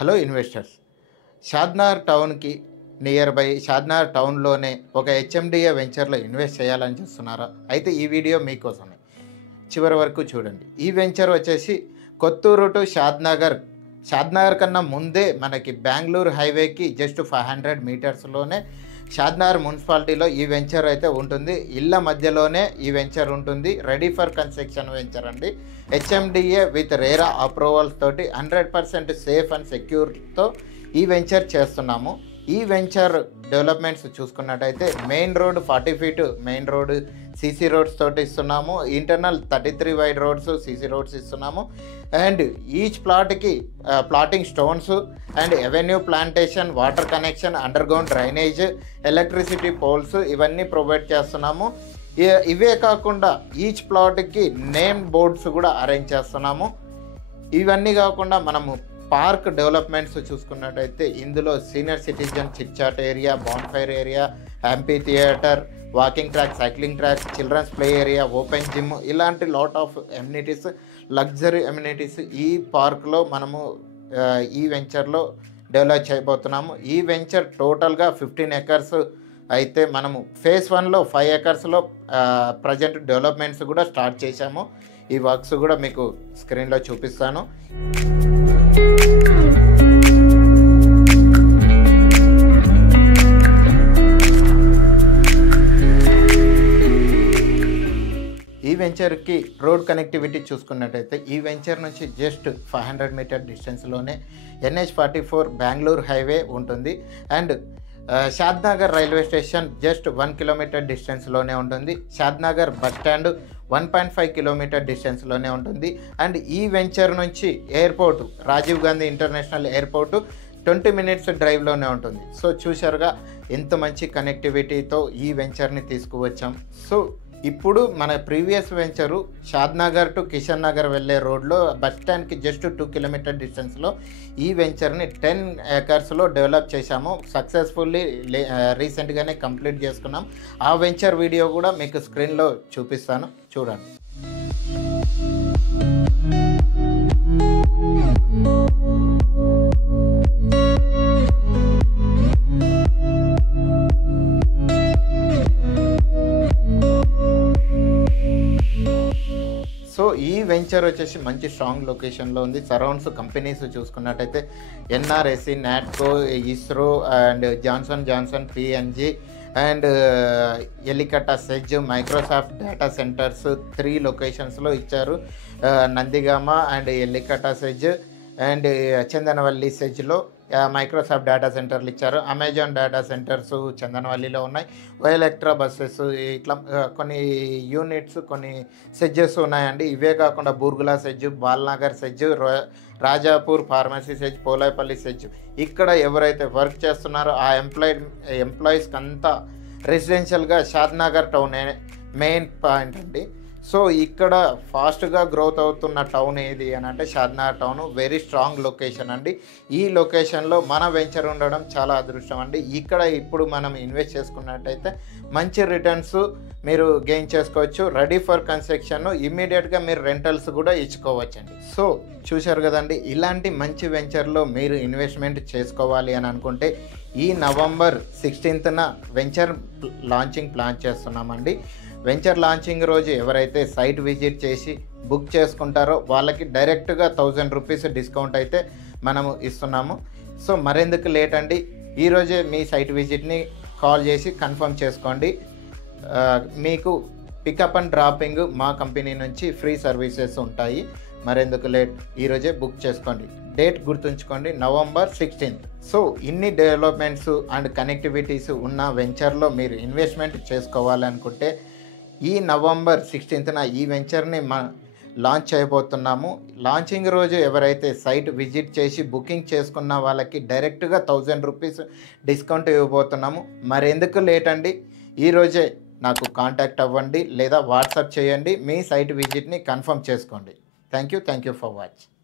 Hello investors, Shadnagar టౌన్కి near by Shadnagar టౌన్లోనే ఒక HMDA వెంచర్లో ఇన్వెస్ట్ చేయాలని చూస్తున్నారా? అయితే ఈ వీడియో మీకోసమే, చివరి వరకు చూడండి. ఈ వెంచర్ వచ్చేసి కొత్తూరు టు షాద్నగర్ కన్నా ముందే మనకి బెంగళూరు హైవేకి జస్ట్ 500 మీటర్స్లోనే షాద్నగర్ మున్సిపాలిటీలో ఈ వెంచర్ అయితే ఉంటుంది. ఇళ్ళ మధ్యలోనే ఈ వెంచర్ ఉంటుంది. రెడీ ఫర్ కన్స్ట్రక్షన్ వెంచర్ అండి. హెచ్ఎండిఏ విత్ రేరా అప్రూవల్స్ తోటి 100% సేఫ్ అండ్ సెక్యూర్తో ఈ వెంచర్ చేస్తున్నాము. ఈ వెంచర్ డెవలప్మెంట్స్ చూసుకున్నట్టయితే main road 40 feet main road CC roads తోటి ఇస్తున్నాము. Internal 33 wide roads CC roads ఇస్తున్నాము. అండ్ ఈచ్ ప్లాట్కి plotting stones and avenue plantation, water connection, underground drainage, electricity poles ఇవన్నీ ప్రొవైడ్ చేస్తున్నాము. ఇవే కాకుండా ఈచ్ ప్లాట్కి నేమ్ బోర్డ్స్ కూడా అరేంజ్ చేస్తున్నాము. ఇవన్నీ కాకుండా మనము పార్క్ డెవలప్మెంట్స్ చూసుకున్నట్టయితే ఇందులో senior citizen chitchat area, bonfire area, amphitheatre, walking track, cycling track, children's play area, open gym ఇలాంటి lot of amenities, luxury amenities ఈ పార్క్లో మనము ఈ వెంచర్లో డెవలప్ చేయబోతున్నాము. ఈ వెంచర్ టోటల్గా 15 ఎకర్స్ అయితే మనము ఫేజ్ 1లో 5 ఎకర్స్లో ప్రజెంట్ డెవలప్మెంట్స్ కూడా స్టార్ట్ చేశాము. ఈ వర్క్స్ కూడా మీకు స్క్రీన్లో చూపిస్తాను. ఈ వెంచర్కి రోడ్ కనెక్టివిటీ చూసుకున్నట్టయితే ఈ వెంచర్ నుంచి జస్ట్ 500 మీటర్ డిస్టెన్స్లోనే NH44 బెంగళూరు హైవే ఉంటుంది. And Shadnagar railway station just 1 kilometre డిస్టెన్స్లోనే ఉంటుంది. షాద్నగర్ బస్ స్టాండ్ 1.5 కిలోమీటర్ డిస్టెన్స్లోనే ఉంటుంది. అండ్ ఈ వెంచర్ నుంచి airport, Rajiv Gandhi international airport 20 minutes డ్రైవ్లోనే ఉంటుంది. సో చూశారుగా ఎంత మంచి కనెక్టివిటీతో ఈ వెంచర్ని తీసుకువచ్చాం. సో ఇప్పుడు మన previous venture Shadnagar to Kishan Nagar వెళ్ళే రోడ్లో బస్ స్టాండ్కి జస్ట్ 2 కిలోమీటర్ డిస్టెన్స్లో ఈ వెంచర్ని 10 ఎకర్స్లో డెవలప్ చేశాము. సక్సెస్ఫుల్లీ రీసెంట్గానే కంప్లీట్ చేసుకున్నాం. ఆ వెంచర్ వీడియో కూడా మీకు స్క్రీన్లో చూపిస్తాను, చూడండి. సో ఈ వెంచర్ వచ్చేసి మంచి స్ట్రాంగ్ లొకేషన్లో ఉంది. సరౌండ్స్ కంపెనీస్ చూసుకున్నట్టయితే NRSC, Natco, ISRO and Johnson PNG and Elikatta SEZ, Microsoft data centres 3 లొకేషన్స్లో ఇచ్చారు. Nandigama and Elikatta SEZ and Chandanavalli సెజ్లో మైక్రోసాఫ్ట్ డేటా సెంటర్లు ఇచ్చారు. అమెజాన్ డేటా సెంటర్స్ చందనవల్లిలో ఉన్నాయి. ఎలక్ట్రా బస్సెస్ ఇట్లా కొన్ని యూనిట్స్, కొన్ని సెజ్జెస్ ఉన్నాయండి. ఇవే కాకుండా Burgula SEZ, Balanagar SEZ, Rajapur pharmacy SEZ, Polepally SEZ. ఇక్కడ ఎవరైతే వర్క్ చేస్తున్నారో ఆ ఎంప్లాయీస్కి అంతా రెసిడెన్షియల్గా షాద్నగర్ టౌన్ మెయిన్ పాయింట్ అండి. సో ఇక్కడ ఫాస్ట్గా గ్రోత్ అవుతున్న టౌన్ ఏది అని అంటే Shadnagar town. Very strong location అండి. ఈ లొకేషన్లో మన వెంచర్ ఉండడం చాలా అదృష్టం అండి. ఇక్కడ ఇప్పుడు మనం ఇన్వెస్ట్ చేసుకున్నట్టయితే మంచి రిటర్న్స్ మీరు గెయిన్ చేసుకోవచ్చు. రెడీ ఫర్ కన్స్ట్రక్షన్, ఇమ్మీడియట్గా మీరు రెంటల్స్ కూడా ఇచ్చుకోవచ్చండి. సో చూశారు కదండి, ఇలాంటి మంచి వెంచర్లో మీరు ఇన్వెస్ట్మెంట్ చేసుకోవాలి అని అనుకుంటే ఈ నవంబర్ 16న వెంచర్ లాంచింగ్ ప్లాన్ చేస్తున్నామండి. వెంచర్ లాంచింగ్ రోజు ఎవరైతే సైట్ విజిట్ చేసి బుక్ చేసుకుంటారో వాళ్ళకి డైరెక్ట్గా 1000 రూపీస్ డిస్కౌంట్ అయితే మనము ఇస్తున్నాము. సో మరెందుకు లేట్ అండి, ఈరోజే మీ సైట్ విజిట్ని కాల్ చేసి కన్ఫర్మ్ చేసుకోండి. మీకు పికప్ అండ్ డ్రాపింగ్ మా కంపెనీ నుంచి ఫ్రీ సర్వీసెస్ ఉంటాయి. మరెందుకు లేట్, ఈరోజే బుక్ చేసుకోండి. డేట్ గుర్తుంచుకోండి, నవంబర్ 16th. సో ఇన్ని డెవలప్మెంట్స్ అండ్ కనెక్టివిటీస్ ఉన్న వెంచర్లో మీరు ఇన్వెస్ట్మెంట్ చేసుకోవాలనుకుంటే ఈ నవంబర్ 16న ఈ వెంచర్ని లాంచ్ చేయబోతున్నాము. లాంచింగ్ రోజు ఎవరైతే సైట్ విజిట్ చేసి బుకింగ్ చేసుకున్న వాళ్ళకి డైరెక్ట్గా 1000 రూపీస్ డిస్కౌంట్ ఇవ్వబోతున్నాము. మరెందుకు లేట్ అండి, ఈరోజే నాకు కాంటాక్ట్ అవ్వండి లేదా వాట్సాప్ చేయండి. మీ సైట్ విజిట్ని కన్ఫర్మ్ చేసుకోండి. Thank you for watching.